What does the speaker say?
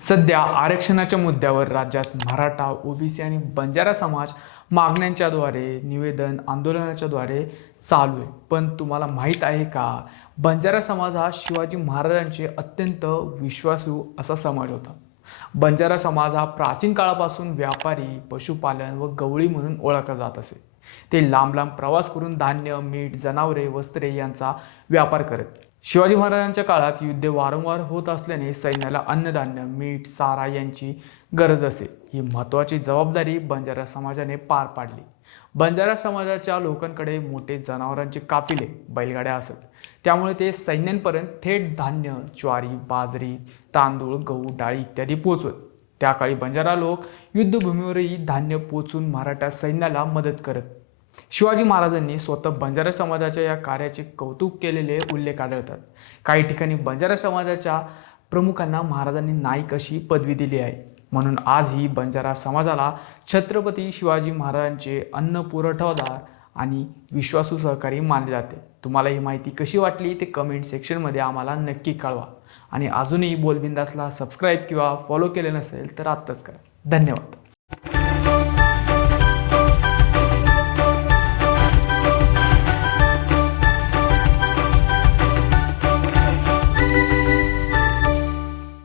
सध्या आरक्षणाच्या मुद्द्यावर राज्यात मराठा ओबीसी आणि बंजारा समाज मागण्यांच्याद्वारे निवेदन आंदोलनाच्याद्वारे चालू आहे. पण तुम्हाला माहीत आहे का बंजारा समाज हा शिवाजी महाराजांचे अत्यंत विश्वासू असा समाज होता. बंजारा समाज हा प्राचीन काळापासून व्यापारी पशुपालन व गवळी म्हणून ओळखला जात असे. ते लांब लांब प्रवास करून धान्य मीठ जनावरे वस्त्रे यांचा व्यापार करत. शिवाजी महाराजांच्या काळात युद्ध वारंवार होत असल्याने सैन्याला अन्नधान्य मीठ सारा यांची गरज असे. ही महत्त्वाची जबाबदारी बंजारा समाजाने पार पाडली. बंजारा समाजाच्या लोकांकडे मोठे जनावरांचे काफिले बैलगाड्या असत. त्यामुळे ते सैन्यांपर्यंत थेट धान्य ज्वारी बाजरी तांदूळ गहू डाळी इत्यादी पोचवत त्या काळी बंजारा लोक युद्धभूमीवरही धान्य पोचून मराठा सैन्याला मदत करत शिवाजी महाराजांनी स्वतः बंजारा समाजाच्या या कार्याचे कौतुक केलेले उल्लेख आढळतात. काही ठिकाणी बंजारा समाजाच्या प्रमुखांना महाराजांनी नाईक अशी पदवी दिली आहे. म्हणून आजही बंजारा समाजाला छत्रपती शिवाजी महाराजांचे अन्न पुरवठादार आणि विश्वासू सहकारी मानले जाते. तुम्हाला ही माहिती कशी वाटली ते कमेंट सेक्शनमध्ये आम्हाला नक्की कळवा. आणि अजूनही बोलबिंदासला सबस्क्राईब किंवा फॉलो केले नसेल तर आत्ताच करा. धन्यवाद.